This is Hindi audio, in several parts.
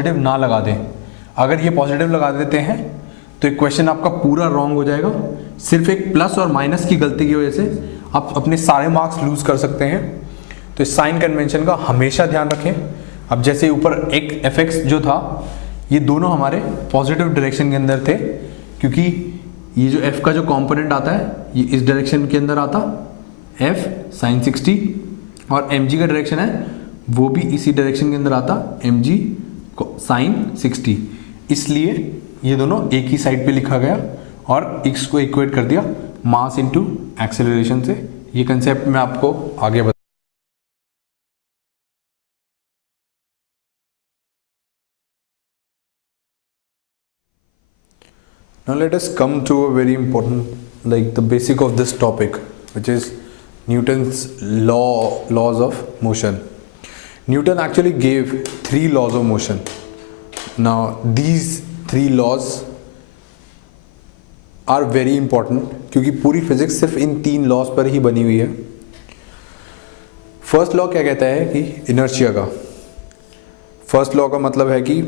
पॉजिटिव ना लगा दें। अगर ये पॉजिटिव लगा देते हैं तो एक क्वेश्चन आपका पूरा रॉन्ग हो जाएगा। सिर्फ एक प्लस और माइनस की गलती की वजह से आप अपने सारे मार्क्स लूज कर सकते हैं। तो इस साइन कन्वेंशन का हमेशा ध्यान रखें। अब जैसे ऊपर एक fx जो था, ये दोनों हमारे पॉजिटिव डायरेक्शन के अंदर थे, क्योंकि ये जो f का जो कंपोनेंट आता है ये इस डायरेक्शन के अंदर आता, f sin 60, और mg का डायरेक्शन है वो भी इसी डायरेक्शन के अंदर आता, mg sin 60। इसलिए ये दोनों एक ही साइड पे लिखा गया और x को इक्वेट कर दिया मास इनटू एक्सेलरेशन से। ये कंसेप्ट मैं आपको आगे बता। Now let us come to a very important, like the basic of this topic, which is Newton's laws of motion. Newton actually gave 3 laws of motion. Now these 3 laws are very important क्योंकि पूरी फिजिक्स सिर्फ इन 3 लॉज पर ही बनी हुई है। फर्स्ट लॉ क्या कहता है कि इनर्शिया का। फर्स्ट लॉ का मतलब है कि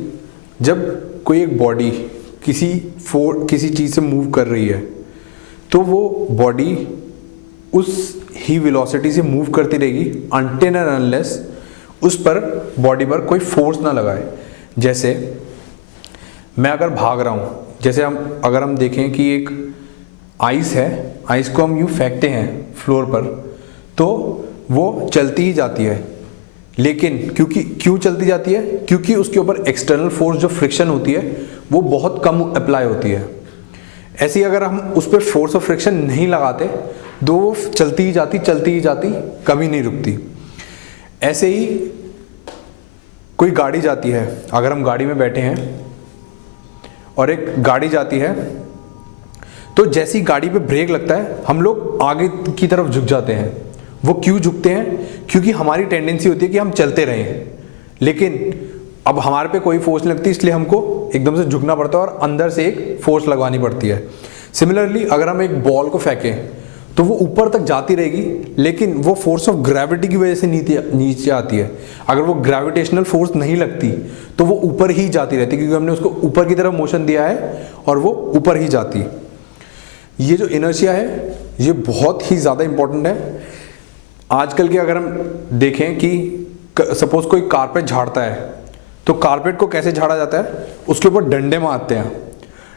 जब कोई एक बॉडी किसी चीज़ से मूव कर रही है तो वो बॉडी उस ही वेलोसिटी से मूव करती रहेगी अनटिल एंड अनलेस उस पर बॉडी पर कोई फोर्स ना लगाए। जैसे मैं अगर भाग रहा हूँ, जैसे अगर हम देखें कि एक आइस है, आइस को हम यूँ फेंकते हैं फ्लोर पर तो वो चलती ही जाती है, लेकिन क्यों चलती जाती है? क्योंकि उसके ऊपर एक्सटर्नल फोर्स जो फ्रिक्शन होती है वो बहुत कम अप्लाई होती है। ऐसे ही अगर हम उस पर फोर्स ऑफ फ्रिक्शन नहीं लगाते तो वो चलती ही जाती कभी नहीं रुकती। ऐसे ही कोई गाड़ी जाती है, अगर हम गाड़ी में बैठे हैं और एक गाड़ी जाती है तो जैसी गाड़ी पे ब्रेक लगता है हम लोग आगे की तरफ झुक जाते हैं। वो क्यों झुकते हैं? क्योंकि हमारी टेंडेंसी होती है कि हम चलते रहें, लेकिन अब हमारे पे कोई फोर्स नहीं लगती इसलिए हमको एकदम से झुकना पड़ता है और अंदर से एक फोर्स लगवानी पड़ती है। सिमिलरली अगर हम एक बॉल को फेंकें तो वो ऊपर तक जाती रहेगी, लेकिन वो फोर्स ऑफ ग्रेविटी की वजह से नीचे आती है। अगर वो ग्रेविटेशनल फोर्स नहीं लगती तो वो ऊपर ही जाती रहती, क्योंकि हमने उसको ऊपर की तरफ मोशन दिया है और वो ऊपर ही जाती। ये जो इनर्शिया है ये बहुत ही ज़्यादा इंपॉर्टेंट है। आजकल के अगर हम देखें कि सपोज कोई कारपेट झाड़ता है तो कारपेट को कैसे झाड़ा जाता है? उसके ऊपर डंडे मारते हैं।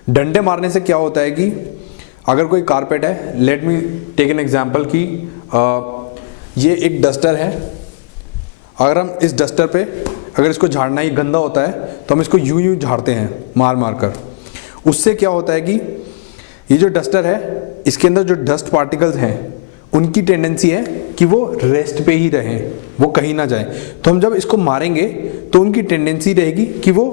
डंडे मारने से क्या होता है कि अगर कोई कारपेट है, let me take an example कि ये एक डस्टर है। अगर हम इस डस्टर पे अगर इसको झाड़ना ही गंदा होता है तो हम इसको यूं झाड़ते हैं मार कर। उससे क्या होता है कि ये जो डस्टर है इसके अंदर जो डस्ट पार्टिकल्स हैं उनकी टेंडेंसी है कि वो रेस्ट पे ही रहें, वो कहीं ना जाएं। तो हम जब इसको मारेंगे तो उनकी टेंडेंसी रहेगी कि वो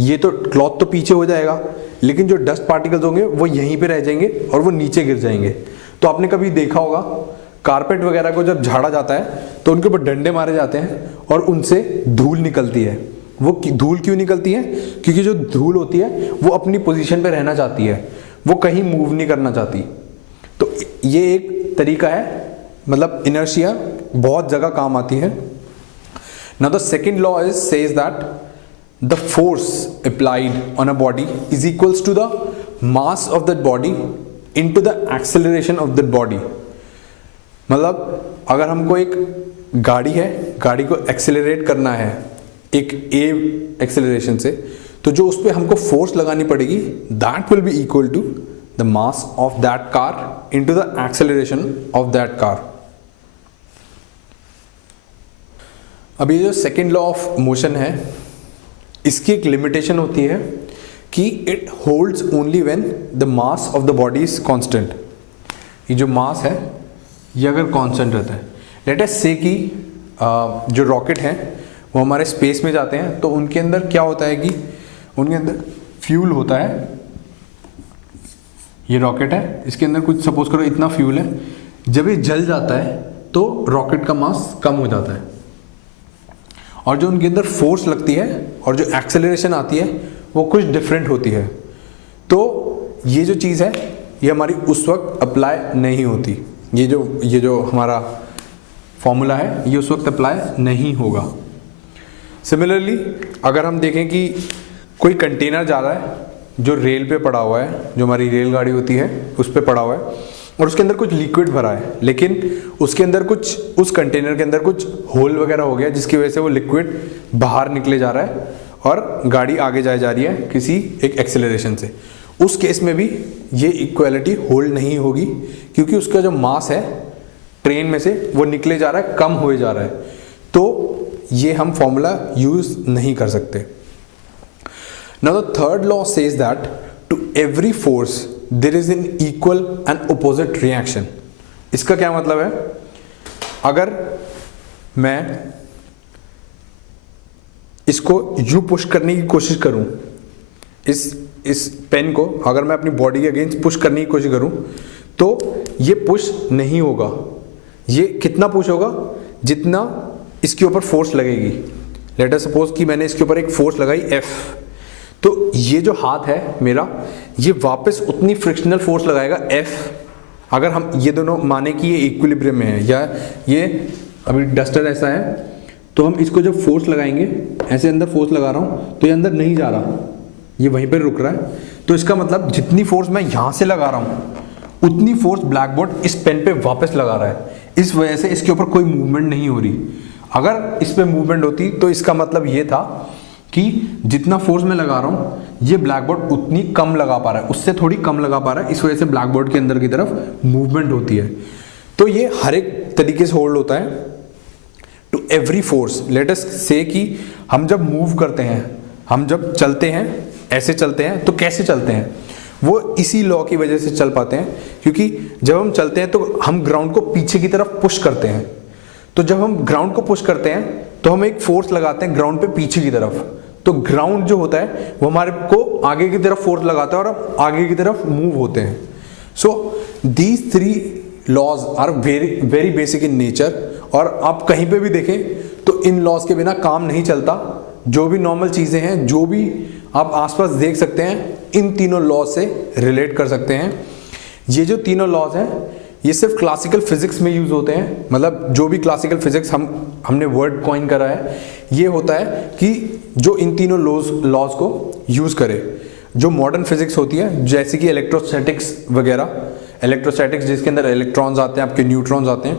ये तो क्लॉथ तो पीछे हो जाएगा, लेकिन जो डस्ट पार्टिकल्स होंगे वो यहीं पे रह जाएंगे और वो नीचे गिर जाएंगे। तो आपने कभी देखा होगा कारपेट वगैरह को जब झाड़ा जाता है तो उनके ऊपर डंडे मारे जाते हैं और उनसे धूल निकलती है। वो धूल क्यों निकलती है? क्योंकि जो धूल होती है वो अपनी पोजीशन पे रहना चाहती है, वो कहीं मूव नहीं करना चाहती। तो ये एक तरीका है, मतलब इनर्शिया बहुत जगह काम आती है। Now the second law is says that the force applied on a body is equals to the mass of that body into the acceleration of that body. मतलब अगर हमको एक गाड़ी है, गाड़ी को एक्सेलरेट करना है एक ए एक्सेलरेशन से, तो जो उस पर हमको फोर्स लगानी पड़ेगी that will be equal to the mass of that car into the acceleration of that car. अब ये जो सेकेंड लॉ ऑफ मोशन है इसकी एक लिमिटेशन होती है कि it holds only when the mass of the body is constant. ये जो मास है ये अगर कांस्टेंट रहता है, लेट अस से कि जो रॉकेट हैं वो हमारे स्पेस में जाते हैं तो उनके अंदर क्या होता है कि उनके अंदर फ्यूल होता है। ये रॉकेट है, इसके अंदर कुछ सपोज करो इतना फ्यूल है, जब ये जल जाता है तो रॉकेट का मास कम हो जाता है और जो उनके अंदर फोर्स लगती है और जो एक्सेलरेशन आती है वो कुछ डिफरेंट होती है। तो ये जो चीज़ है ये हमारी उस वक्त अप्लाई नहीं होती। ये जो हमारा फॉर्मूला है ये उस वक्त अप्लाई नहीं होगा। सिमिलरली अगर हम देखें कि कोई कंटेनर जा रहा है जो रेल पे पड़ा हुआ है, जो हमारी रेलगाड़ी होती है उस पे पड़ा हुआ है, और उसके अंदर कुछ लिक्विड भरा है, लेकिन उसके अंदर कुछ, उस कंटेनर के अंदर कुछ होल वगैरह हो गया जिसकी वजह से वो लिक्विड बाहर निकले जा रहा है और गाड़ी आगे जा रही है किसी एक एक्सेलरेशन से। उस केस में भी ये इक्वालिटी होल्ड नहीं होगी, क्योंकि उसका जो मास है ट्रेन में से वो निकले जा रहा है, कम हुए जा रहा है, तो ये हम फॉर्मूला यूज नहीं कर सकते। Now the third law says that to every force there is an equal and opposite reaction. इसका क्या मतलब है? अगर मैं इसको यू पुश करने की कोशिश करूं, इस पेन को अगर मैं अपनी बॉडी के अगेंस्ट पुश करने की कोशिश करूं, तो ये पुश नहीं होगा। ये कितना पुश होगा? जितना इसके ऊपर फोर्स लगेगी। लेट अस सपोज कि मैंने इसके ऊपर एक फोर्स लगाई F, तो ये जो हाथ है मेरा, ये वापस उतनी फ्रिक्शनल फोर्स लगाएगा F। अगर हम ये दोनों माने कि ये इक्विलिब्रियम में है, या ये अभी डस्टर ऐसा है, तो हम इसको जब फोर्स लगाएंगे, ऐसे अंदर फोर्स लगा रहा हूँ तो ये अंदर नहीं जा रहा, ये वहीं पर रुक रहा है। तो इसका मतलब जितनी फोर्स मैं यहाँ से लगा रहा हूँ उतनी फोर्स ब्लैक बोर्ड इस पेन पे वापस लगा रहा है। इस वजह से इसके ऊपर कोई मूवमेंट नहीं हो रही। अगर इस पे मूवमेंट होती तो इसका मतलब ये था कि जितना फोर्स मैं लगा रहा हूँ ये ब्लैक बोर्ड उतनी कम लगा पा रहा है, उससे थोड़ी कम लगा पा रहा है, इस वजह से ब्लैक बोर्ड के अंदर की तरफ मूवमेंट होती है। तो ये हर एक तरीके से होल्ड होता है to every force. Let us say कि हम जब मूव करते हैं, हम जब चलते हैं, ऐसे चलते हैं, तो कैसे चलते हैं? वो इसी लॉ की वजह से चल पाते हैं, क्योंकि जब हम चलते हैं तो हम ग्राउंड को पीछे की तरफ पुश करते हैं। तो जब हम ग्राउंड को पुश करते हैं तो हम एक फोर्स लगाते हैं ग्राउंड पे पीछे की तरफ, तो ग्राउंड जो होता है वो हमारे को आगे की तरफ फोर्स लगाता है और हम आगे की तरफ मूव होते हैं। So these three laws are very basic in nature, और आप कहीं पे भी देखें तो इन लॉज के बिना काम नहीं चलता। जो भी नॉर्मल चीजें हैं, जो भी आप आसपास देख सकते हैं, इन तीनों लॉज से रिलेट कर सकते हैं। ये जो तीनों लॉज हैं ये सिर्फ क्लासिकल फिजिक्स में यूज होते हैं। मतलब जो भी क्लासिकल फिजिक्स हमने वर्ड कॉइन करा है, ये होता है कि जो इन तीनों लॉज को यूज करे। जो मॉडर्न फिजिक्स होती है, जैसे कि इलेक्ट्रोस्टैटिक्स वगैरह, इलेक्ट्रोस्टैटिक्स जिसके अंदर इलेक्ट्रॉन्स आते हैं, आपके न्यूट्रॉन्स आते हैं,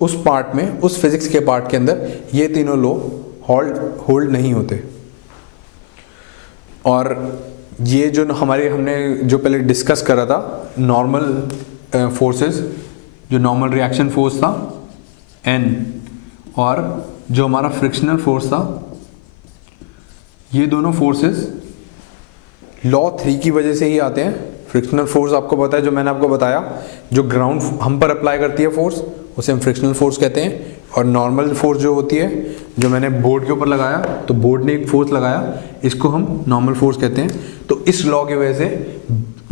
उस पार्ट में, उस फिजिक्स के पार्ट के अंदर ये तीनों लॉ होल्ड नहीं होते। और ये जो हमने जो पहले डिस्कस करा था, नॉर्मल फोर्सेस, जो नॉर्मल रिएक्शन फोर्स था N, और जो हमारा फ्रिक्शनल फोर्स था, ये दोनों फोर्सेस लॉ 3 की वजह से ही आते हैं। फ्रिक्शनल फोर्स आपको पता है, जो मैंने आपको बताया, जो ग्राउंड हम पर अप्लाई करती है फोर्स, उसे हम फ्रिक्शनल फोर्स कहते हैं। और नॉर्मल फोर्स जो होती है, जो मैंने बोर्ड के ऊपर लगाया, तो बोर्ड ने एक फोर्स लगाया, इसको हम नॉर्मल फोर्स कहते हैं। तो इस लॉ की वजह से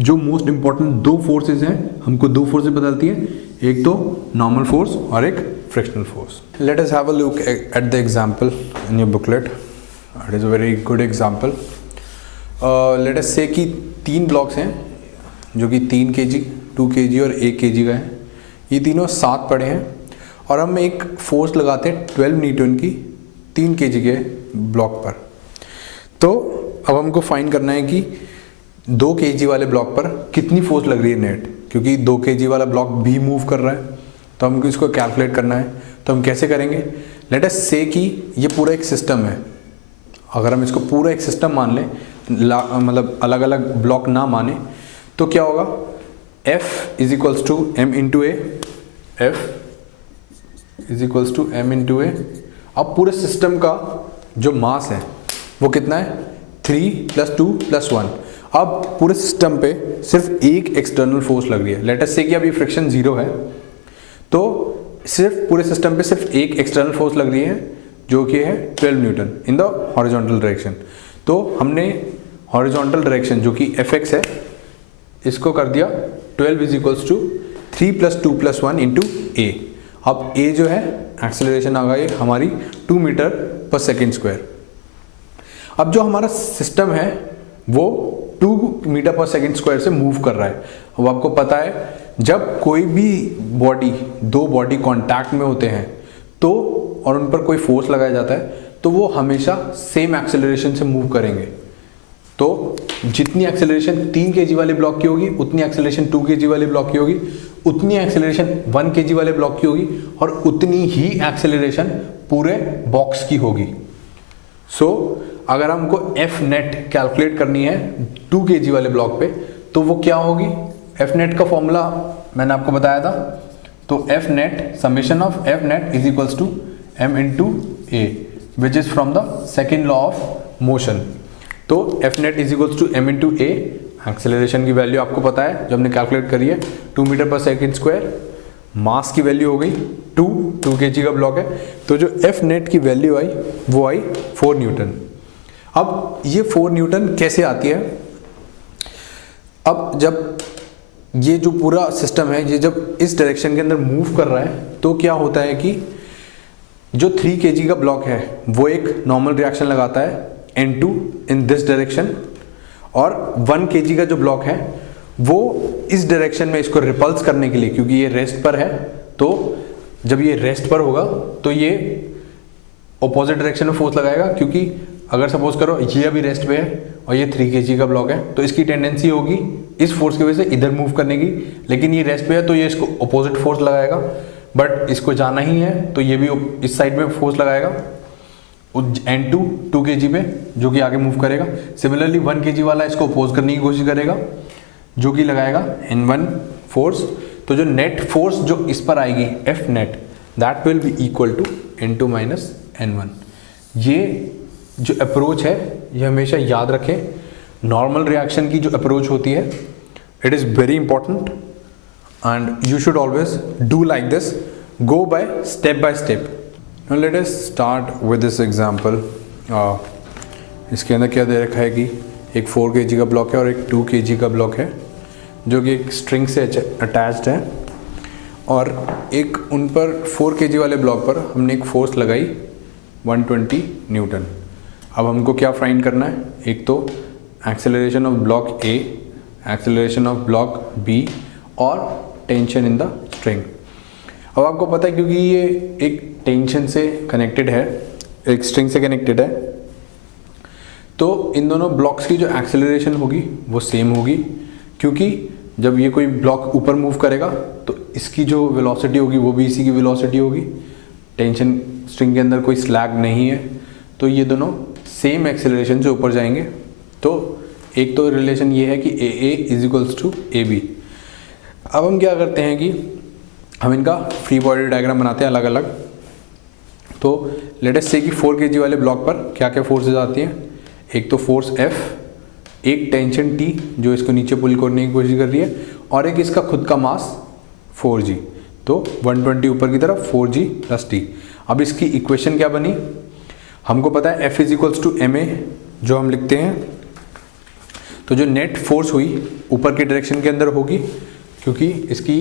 जो मोस्ट इंपॉर्टेंट दो फोर्सेस हैं, हमको दो फोर्सेस बदलती है, एक तो नॉर्मल फोर्स और एक frictional force. Let us have a look at the example in your booklet. It is a very good example. Late us say कि 3 ब्लॉक्स हैं जो कि 3 kg, 2 kg और 1 kg का है। ये तीनों साथ पड़े हैं और हम एक फोर्स लगाते हैं 12 न्यूटन की 3 kg के ब्लॉक पर। तो अब हमको फाइंड करना है कि 2 kg वाले ब्लॉक पर कितनी फोर्स लग रही है नेट, क्योंकि 2 kg वाला ब्लॉक भी मूव कर रहा है, तो हमको इसको कैलकुलेट करना है। तो हम कैसे करेंगे? लेट अस से कि ये पूरा एक सिस्टम है। अगर हम इसको पूरा एक सिस्टम मान लें, मतलब अलग अलग ब्लॉक ना माने, तो क्या होगा? F is equals to M into A, F is equals to M into A. अब पूरे सिस्टम का जो मास है वो कितना है? 3 + 2 + 1। अब पूरे सिस्टम पे सिर्फ एक एक्सटर्नल फोर्स लग रही है। लेट अस से कि अभी फ्रिक्शन 0 है, तो सिर्फ पूरे सिस्टम पे सिर्फ एक एक्सटर्नल फोर्स लग रही है, जो कि है 12 Newton in the horizontal direction. तो हमने हॉरिजॉन्टल डायरेक्शन जो कि Fx है, इसको कर दिया 12 is equals to 3 + 2 + 1 into A. अब ए जो है एक्सेलरेशन आ गई हमारी 2 मीटर/सेकंड²। अब जो हमारा सिस्टम है वो 2 मीटर/सेकंड² से मूव कर रहा है। अब आपको पता है, जब कोई भी दो बॉडी कांटेक्ट में होते हैं तो और उन पर कोई फोर्स लगाया जाता है, तो वो हमेशा सेम एक्सेलरेशन से मूव करेंगे। तो जितनी एक्सेलरेशन 3 kg वाले ब्लॉक की होगी उतनी एक्सेलरेशन 2 kg वाले ब्लॉक की होगी, उतनी एक्सेलरेशन 1 kg वाले ब्लॉक की होगी और उतनी ही एक्सेलरेशन पूरे बॉक्स की होगी। सो अगर हमको एफ नेट कैलकुलेट करनी है 2 kg वाले ब्लॉक पे तो वो क्या होगी? एफ नेट का फॉर्मूला मैंने आपको बताया था। तो F net summation of F net is equals to M into A which is from the second law of motion. तो F net is equals to M into A, acceleration की वैल्यू आपको पता है जो हमने कैलकुलेट करी है 2 मीटर पर सेकेंड स्क्वायर, मास की वैल्यू हो गई 2 kg का ब्लॉक है, तो जो एफ नेट की वैल्यू आई वो आई 4 न्यूटन। अब ये 4 न्यूटन कैसे आती है? अब जब ये जो पूरा सिस्टम है ये जब इस डायरेक्शन के अंदर मूव कर रहा है तो क्या होता है कि जो 3 kg का ब्लॉक है वो एक नॉर्मल रिएक्शन लगाता है N2 इन दिस डायरेक्शन, और 1 kg का जो ब्लॉक है वो इस डायरेक्शन में इसको रिपल्स करने के लिए, क्योंकि ये रेस्ट पर है, तो जब ये रेस्ट पर होगा तो ये ऑपोजिट डायरेक्शन में फोर्स लगाएगा, क्योंकि अगर सपोज करो ये अभी रेस्ट पे है और ये 3 kg का ब्लॉक है तो इसकी टेंडेंसी होगी इस फोर्स की वजह से इधर मूव करने की, लेकिन ये रेस्ट पे है तो ये इसको ऑपोजिट फोर्स लगाएगा, बट इसको जाना ही है तो ये भी इस साइड में फोर्स लगाएगा N2 2 kg पे जो कि आगे मूव करेगा। सिमिलरली 1 kg वाला इसको अपोज करने की कोशिश करेगा जो कि लगाएगा N1 फोर्स। तो जो नेट फोर्स जो इस पर आएगी F net that will be equal to N2 minus N1। ये जो अप्रोच है ये हमेशा याद रखें। नॉर्मल रिएक्शन की जो अप्रोच होती है it is very important and you should always do like this, go by step. Now let us start with this example। इसके अंदर क्या दे रखा है कि एक 4 kg का ब्लॉक है और एक 2 kg का ब्लॉक है जो कि एक स्ट्रिंग से अटैच्ड है, और एक उन पर 4 kg वाले ब्लॉक पर हमने एक फोर्स लगाई 120 न्यूटन। अब हमको क्या फाइंड करना है? एक तो acceleration of block A, acceleration of block B और टेंशन इन द स्ट्रिंग। अब आपको पता है क्योंकि ये एक टेंशन से कनेक्टेड है, एक स्ट्रिंग से कनेक्टेड है, तो इन दोनों ब्लॉक्स की जो एक्सेलरेशन होगी वो सेम होगी, क्योंकि जब ये कोई ब्लॉक ऊपर मूव करेगा तो इसकी जो वेलोसिटी होगी वो भी इसी की वेलोसिटी होगी। टेंशन स्ट्रिंग के अंदर कोई स्लैग नहीं है तो ये दोनों सेम एक्सेलरेशन से ऊपर जाएंगे। तो एक तो रिलेशन ये है कि A A is equals to A B. अब हम क्या करते हैं कि हम इनका फ्री बॉडी डायग्राम बनाते हैं अलग अलग। तो लेट अस से कि 4 kg वाले ब्लॉक पर क्या क्या फोर्सेज आती हैं? एक तो फोर्स F, एक टेंशन T जो इसको नीचे पुल करने की कोशिश कर रही है, और एक इसका खुद का मास 4g। तो 120 ऊपर की तरफ 4g प्लस T। अब इसकी इक्वेशन क्या बनी? हमको पता है F is equals to ma जो हम लिखते हैं। तो जो नेट फोर्स हुई ऊपर की डायरेक्शन के अंदर होगी, क्योंकि इसकी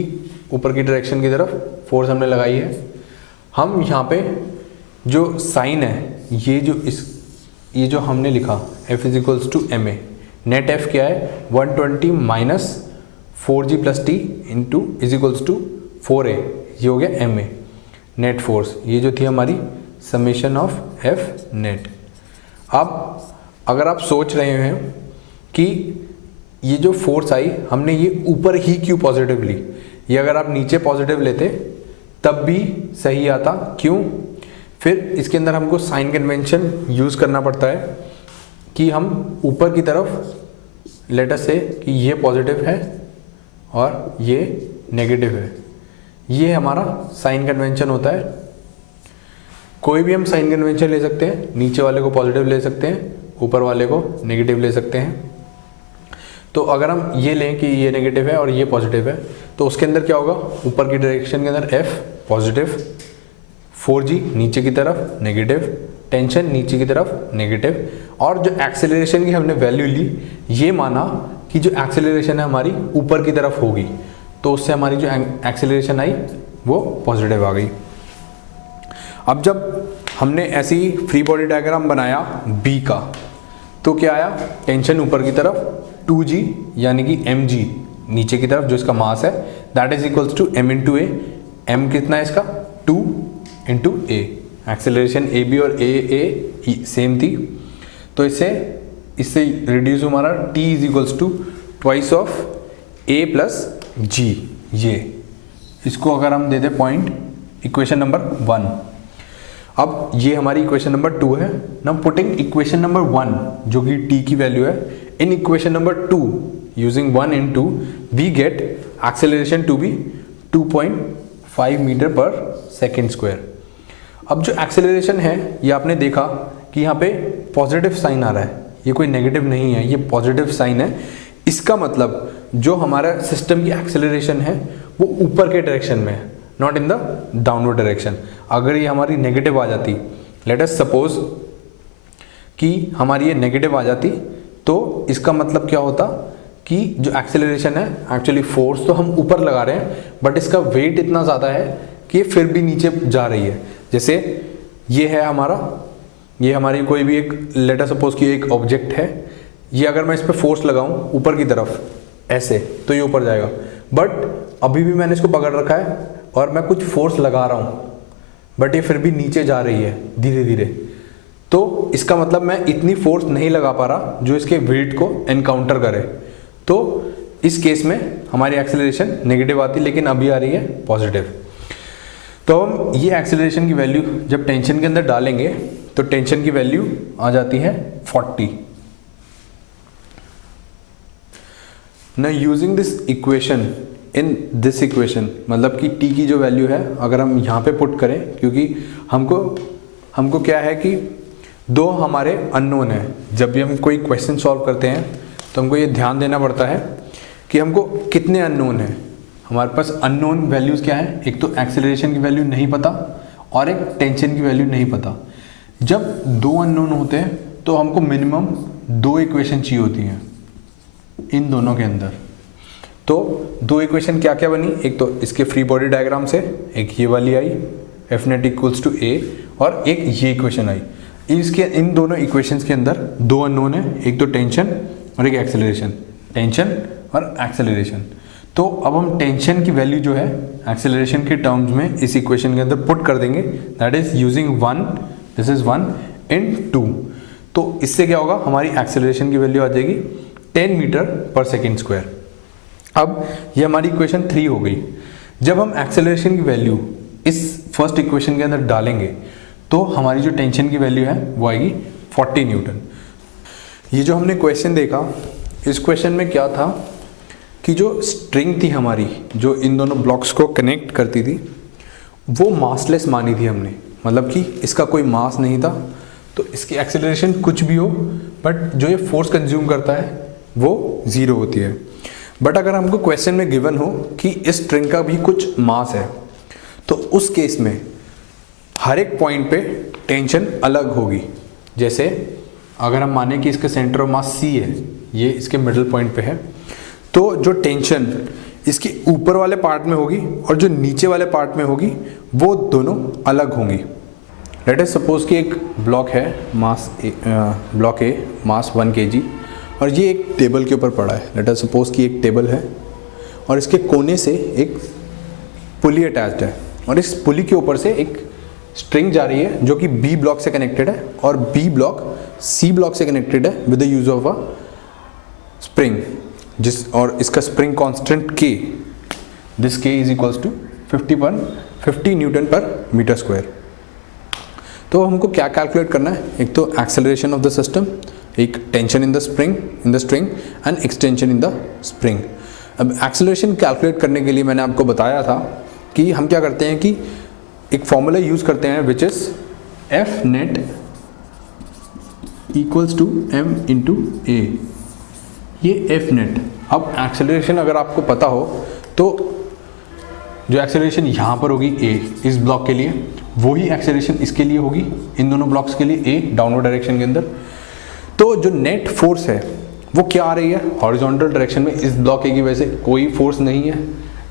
ऊपर की डायरेक्शन की तरफ फोर्स हमने लगाई है। हम यहाँ पे जो साइन है ये जो हमने लिखा F is equals to M A, net F क्या है 120 minus 4g plus T into is equals to 4a, ये हो गया एम ए नेट फोर्स। ये जो थी हमारी समेशन ऑफ F नेट। अब अगर आप सोच रहे हैं कि ये जो फोर्स आई हमने ये ऊपर ही क्यों पॉजिटिव ली, ये अगर आप नीचे पॉजिटिव लेते तब भी सही आता, क्यों? फिर इसके अंदर हमको साइन कन्वेंशन यूज़ करना पड़ता है कि हम ऊपर की तरफ लेट अस से कि ये पॉजिटिव है और ये नेगेटिव है, ये हमारा साइन कन्वेंशन होता है। कोई भी हम साइन कन्वेंशन ले सकते हैं, नीचे वाले को पॉजिटिव ले सकते हैं, ऊपर वाले को नेगेटिव ले सकते हैं। तो अगर हम ये लें कि ये नेगेटिव है और ये पॉजिटिव है तो उसके अंदर क्या होगा? ऊपर की डायरेक्शन के अंदर F पॉजिटिव, 4g नीचे की तरफ नेगेटिव, टेंशन नीचे की तरफ नेगेटिव, और जो एक्सेलरेशन की हमने वैल्यू ली ये माना कि जो एक्सेलरेशन है हमारी ऊपर की तरफ होगी, तो उससे हमारी जो एक्सेलरेशन आई वो पॉजिटिव आ गई। अब जब हमने ऐसी फ्री बॉडी डायग्राम बनाया B का तो क्या आया? टेंशन ऊपर की तरफ 2g यानी कि mg नीचे की तरफ जो इसका मास है that is equals to m into A. m कितना है इसका? 2 into A acceleration A B और ए सेम थी, तो इससे रिड्यूस हमारा t is equals to twice of a plus g। ये इसको अगर हम दे दें पॉइंट इक्वेशन नंबर 1, अब ये हमारी इक्वेशन नंबर 2 है ना। पुटिंग इक्वेशन नंबर 1 जो कि t की वैल्यू है in equation number 2 using 1 and 2 we get acceleration to be 2.5 metre per second square. अब जो एक्सेलरेशन है ये आपने देखा कि यहाँ पे पॉजिटिव साइन आ रहा है, ये कोई नेगेटिव नहीं है, ये पॉजिटिव साइन है। इसका मतलब जो हमारा सिस्टम की एक्सेलरेशन है वो ऊपर के डायरेक्शन में है, not in the downward direction. अगर ये हमारी नेगेटिव आ जाती, लेट अस सपोज कि हमारी ये नेगेटिव आ जाती, तो इसका मतलब क्या होता कि जो एक्सेलरेशन है एक्चुअली फोर्स तो हम ऊपर लगा रहे हैं बट इसका वेट इतना ज़्यादा है कि फिर भी नीचे जा रही है। जैसे ये है ये हमारी कोई भी एक लेट अस सपोज कि एक ऑब्जेक्ट है, ये अगर मैं इस पर फोर्स लगाऊं ऊपर की तरफ ऐसे तो ये ऊपर जाएगा, बट अभी भी मैंने इसको पकड़ रखा है और मैं कुछ फोर्स लगा रहा हूँ बट ये फिर भी नीचे जा रही है धीरे धीरे, तो इसका मतलब मैं इतनी फोर्स नहीं लगा पा रहा जो इसके वेट को एनकाउंटर करे। तो इस केस में हमारी एक्सेलरेशन नेगेटिव आती, लेकिन अभी आ रही है पॉजिटिव। तो हम ये एक्सेलरेशन की वैल्यू जब टेंशन के अंदर डालेंगे तो टेंशन की वैल्यू आ जाती है 40। ना using this equation in this equation, मतलब कि t की जो वैल्यू है अगर हम यहाँ पे पुट करें, क्योंकि हमको क्या है कि दो हमारे अननोन है। जब भी हम कोई क्वेश्चन सॉल्व करते हैं तो हमको ये ध्यान देना पड़ता है कि हमको कितने अननोन है। हमारे पास अननोन वैल्यूज़ क्या है, एक तो एक्सेलरेशन की वैल्यू नहीं पता और एक टेंशन की वैल्यू नहीं पता। जब दो अननोन होते हैं तो हमको मिनिमम 2 इक्वेशन चाहिए होती हैं इन दोनों के अंदर। तो 2 इक्वेशन क्या क्या बनी, एक तो इसके फ्री बॉडी डायग्राम से एक ये वाली आई F net equals to A, और एक ये इक्वेशन आई। इन दोनों इक्वेशंस के अंदर 2 अननोन है, एक तो टेंशन और एक एक्सेलरेशन, टेंशन और एक्सेलरेशन। तो अब हम टेंशन की वैल्यू जो है एक्सेलरेशन के टर्म्स में इस इक्वेशन के अंदर पुट कर देंगे, that is using 1, this is 1 इन 2। तो इससे क्या होगा, हमारी एक्सेलरेशन की वैल्यू आ जाएगी 10 मीटर पर सेकेंड स्क्वायर। अब ये हमारी इक्वेशन 3 हो गई। जब हम एक्सेलरेशन की वैल्यू इस फर्स्ट इक्वेशन के अंदर डालेंगे तो हमारी जो टेंशन की वैल्यू है वो आएगी 40 न्यूटन। ये जो हमने क्वेश्चन देखा, इस क्वेश्चन में क्या था कि जो स्ट्रिंग थी हमारी जो इन दोनों ब्लॉक्स को कनेक्ट करती थी वो मासलेस मानी थी हमने, मतलब कि इसका कोई मास नहीं था, तो इसकी एक्सेलरेशन कुछ भी हो बट जो ये फोर्स कंज्यूम करता है वो 0 होती है। बट अगर हमको क्वेश्चन में गिवन हो कि इस स्ट्रिंग का भी कुछ मास है तो उस केस में हर एक पॉइंट पे टेंशन अलग होगी। जैसे अगर हम माने कि इसका सेंटर ऑफ मास C है, ये इसके मिडिल पॉइंट पे है, तो जो टेंशन इसके ऊपर वाले पार्ट में होगी और जो नीचे वाले पार्ट में होगी वो दोनों अलग होंगी। लेट अस सपोज कि एक ब्लॉक है ब्लॉक ए मास 1 kg और ये एक टेबल के ऊपर पड़ा है। लेट अस सपोज कि एक टेबल है और इसके कोने से एक पुली अटैच्ड है और इस पुली के ऊपर से एक स्ट्रिंग जा रही है जो कि बी ब्लॉक से कनेक्टेड है और बी ब्लॉक सी ब्लॉक से कनेक्टेड है with the use of a spring, और इसका spring constant K, this K is equals to 50 newton per metre square. तो हमको क्या कैलकुलेट करना है, एक तो एक्सेलरेशन ऑफ द सिस्टम, एक tension in the string and extension in the spring. अब एक्सेलरेशन कैलकुलेट करने के लिए मैंने आपको बताया था कि हम क्या करते हैं कि एक फॉर्मूला यूज करते हैं which is F net equals to M into A. ये एफ नेट, अब एक्सेलरेशन अगर आपको पता हो तो जो एक्सेलरेशन यहाँ पर होगी ए इस ब्लॉक के लिए, वही एक्सेलरेशन इसके लिए होगी इन दोनों ब्लॉक्स के लिए ए डाउनवर्ड डायरेक्शन के अंदर। तो जो नेट फोर्स है वो क्या आ रही है हॉरिजॉन्टल डायरेक्शन में, इस ब्लॉक ए की वजह से कोई फोर्स नहीं है।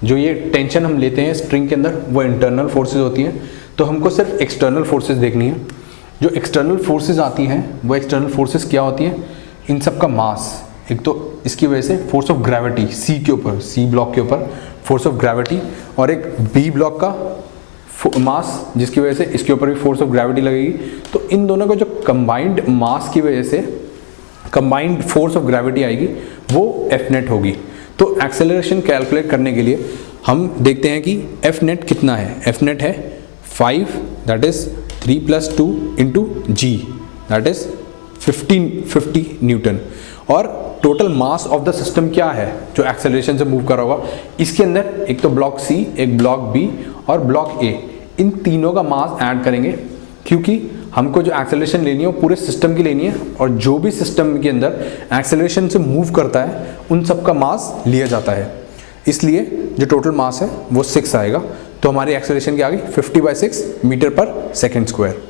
जो ये टेंशन हम लेते हैं स्ट्रिंग के अंदर वो इंटरनल फोर्सेज होती हैं, तो हमको सिर्फ एक्सटर्नल फोर्सेज देखनी है। जो एक्सटर्नल फोर्सेज आती हैं वो एक्सटर्नल फोर्सेज क्या होती हैं, इन सब का मास, एक तो इसकी वजह से फोर्स ऑफ ग्रेविटी सी के ऊपर, सी ब्लॉक के ऊपर फोर्स ऑफ ग्रेविटी, और एक बी ब्लॉक का मास जिसकी वजह से इसके ऊपर भी फोर्स ऑफ ग्रेविटी लगेगी, तो इन दोनों का जो कंबाइंड मास की वजह से कंबाइंड फोर्स ऑफ ग्रेविटी आएगी वो एफ नेट होगी। तो एक्सेलरेशन कैलकुलेट करने के लिए हम देखते हैं कि एफ नेट कितना है। एफ नेट है 5 that is 3 + 2 into G that is 1550 newton. और total mass of the system क्या है जो एक्सेलरेशन से मूव कर रहा होगा, इसके अंदर एक तो ब्लॉक सी, एक ब्लॉक बी और ब्लॉक ए, इन तीनों का मास ऐड करेंगे, क्योंकि हमको जो एक्सेलरेशन लेनी है वो पूरे सिस्टम की लेनी है और जो भी सिस्टम के अंदर एक्सेलरेशन से मूव करता है उन सब का मास लिया जाता है। इसलिए जो टोटल मास है वो 6 आएगा। तो हमारी एक्सेलरेशन की आ गई 50/6 मीटर पर सेकेंड स्क्वायर।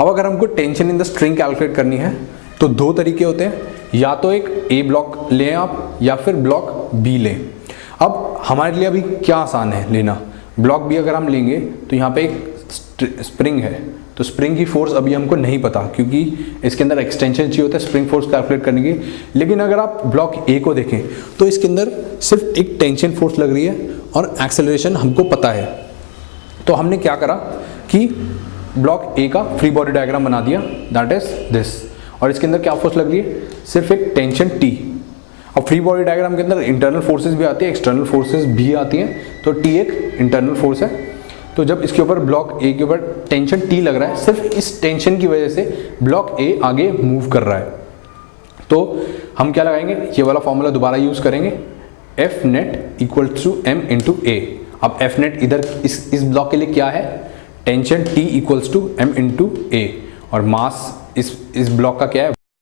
अब अगर हमको tension in the string calculate करनी है तो दो तरीके होते हैं, या तो एक ए ब्लॉक लें आप या फिर ब्लॉक बी लें। अब हमारे लिए अभी क्या आसान है लेना, ब्लॉक बी अगर हम लेंगे तो यहाँ पे एक स्प्रिंग है, तो स्प्रिंग की फोर्स अभी हमको नहीं पता क्योंकि इसके अंदर एक्सटेंशन चाहिए होता है स्प्रिंग फोर्स कैलकुलेट करने की। लेकिन अगर आप ब्लॉक ए को देखें तो इसके अंदर सिर्फ एक टेंशन फोर्स लग रही है और एक्सेलरेशन हमको पता है। तो हमने क्या करा कि ब्लॉक ए का फ्री बॉडी डायग्राम बना दिया दैट इज दिस, और इसके अंदर क्या फोर्स लग रही है, सिर्फ एक टेंशन टी। अब फ्री बॉडी डायग्राम के अंदर इंटरनल फोर्सेस भी आती है, एक्सटर्नल फोर्सेस भी आती हैं, तो टी एक इंटरनल फोर्स है। तो जब इसके ऊपर ब्लॉक ए के ऊपर टेंशन टी लग रहा है, सिर्फ इस टेंशन की वजह से ब्लॉक ए आगे मूव कर रहा है। तो हम क्या लगाएंगे, ये वाला फॉर्मूला दोबारा यूज करेंगे, F net equal to M into A. अब एफ नेट इधर इस ब्लॉक के लिए क्या है, tension T equals to M into A, और मास इस ब्लॉक का क्या है